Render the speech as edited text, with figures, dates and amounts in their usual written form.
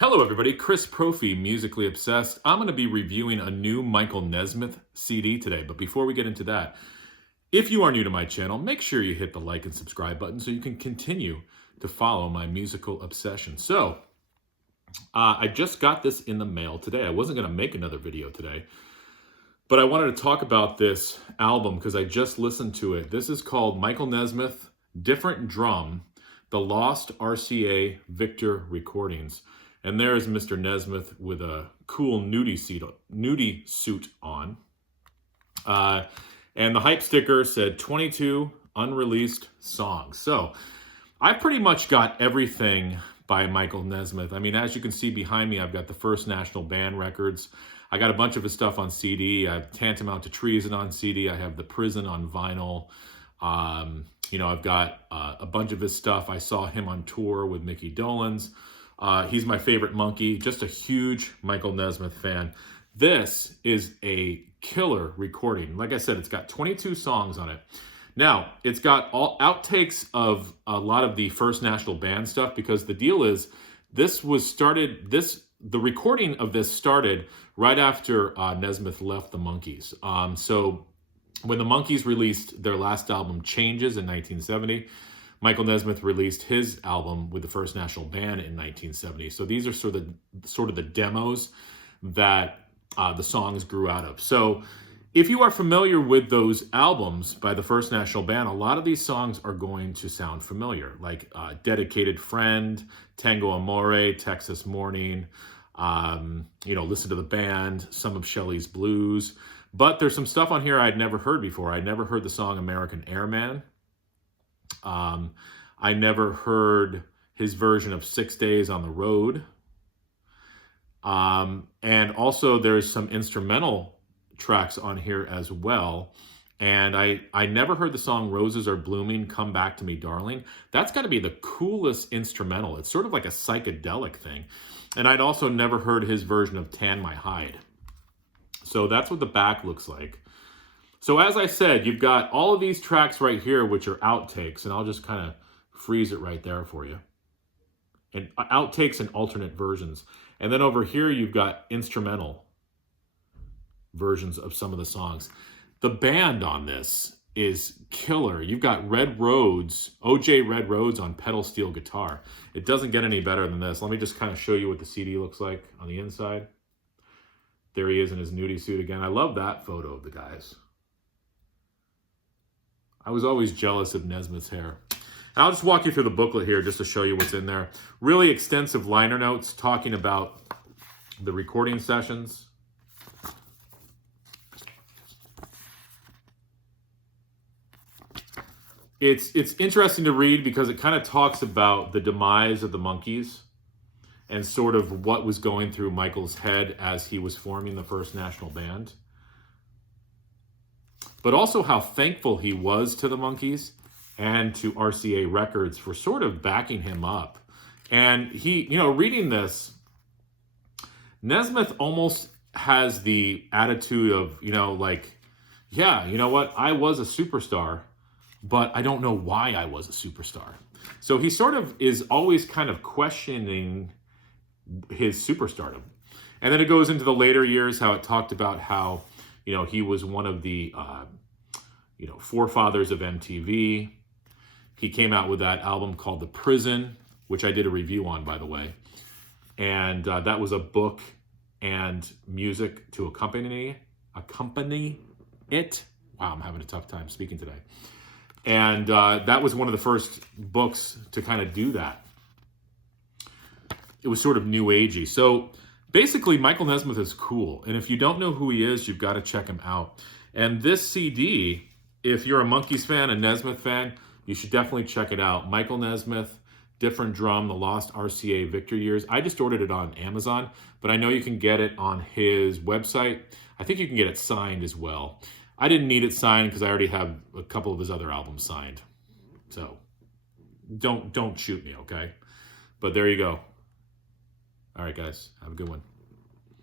Hello everybody, Chris Profi, Musically Obsessed. I'm going to be reviewing a new Michael Nesmith CD today, but before we get into that, if you are new to my channel, make sure you hit the like and subscribe button so you can continue to follow my musical obsession. So, I just got this in the mail today. I wasn't going to make another video today, but I wanted to talk about this album because I just listened to it. This is called Michael Nesmith, Different Drum, The Lost RCA Victor Recordings. And there's Mr. Nesmith with a cool nudie suit on. And the hype sticker said 22 unreleased songs. So I've pretty much got everything by Michael Nesmith. I mean, as you can see behind me, I've got the First National Band records. I got a bunch of his stuff on CD. I have Tantamount to Treason on CD. I have The Prison on vinyl. I've got a bunch of his stuff. I saw him on tour with Mickey Dolenz. He's my favorite monkey, just a huge Michael Nesmith fan. This is a killer recording. Like I said, it's got 22 songs on it. Now, it's got all outtakes of a lot of the First National Band stuff because the deal is the recording of this started right after Nesmith left the Monkees. So when the Monkees released their last album, Changes, in 1970, Michael Nesmith released his album with the First National Band in 1970. So these are sort of the demos that the songs grew out of. So if you are familiar with those albums by the First National Band, a lot of these songs are going to sound familiar, like Dedicated Friend, Tango Amore, Texas Morning, Listen to the Band, some of Shelley's Blues. But there's some stuff on here I'd never heard before. I'd never heard the song American Airman. I never heard his version of 6 Days on the Road. And also there's some instrumental tracks on here as well. And I never heard the song Roses Are Blooming, Come Back to Me, Darling. That's got to be the coolest instrumental. It's sort of like a psychedelic thing. And I'd also never heard his version of Tan My Hide. So that's what the back looks like. So as I said, you've got all of these tracks right here, which are outtakes, and I'll just kind of freeze it right there for you. And outtakes and alternate versions. And then over here, you've got instrumental versions of some of the songs. The band on this is killer. You've got Red Rhodes, OJ Red Rhodes on pedal steel guitar. It doesn't get any better than this. Let me just kind of show you what the CD looks like on the inside. There he is in his nudie suit again. I love that photo of the guys. I was always jealous of Nesmith's hair. And I'll just walk you through the booklet here just to show you what's in there. Really extensive liner notes talking about the recording sessions. It's interesting to read because it kind of talks about the demise of the Monkees and sort of what was going through Michael's head as he was forming the First National Band. But also how thankful he was to the Monkees and to RCA Records for sort of backing him up. And he, reading this, Nesmith almost has the attitude of, yeah, you know what? I was a superstar, but I don't know why I was a superstar. So he sort of is always kind of questioning his superstardom. And then it goes into the later years, how it talked about how, he was one of the, forefathers of MTV. He came out with that album called The Prison, which I did a review on, by the way. And that was a book and music to accompany it. Wow, I'm having a tough time speaking today. And that was one of the first books to kind of do that. It was sort of new agey. So basically, Michael Nesmith is cool. And if you don't know who he is, you've got to check him out. And this CD, if you're a Monkees fan, a Nesmith fan, you should definitely check it out. Michael Nesmith, Different Drum, The Lost RCA Victor Years. I just ordered it on Amazon, but I know you can get it on his website. I think you can get it signed as well. I didn't need it signed because I already have a couple of his other albums signed. So don't shoot me, okay? But there you go. All right, guys, have a good one.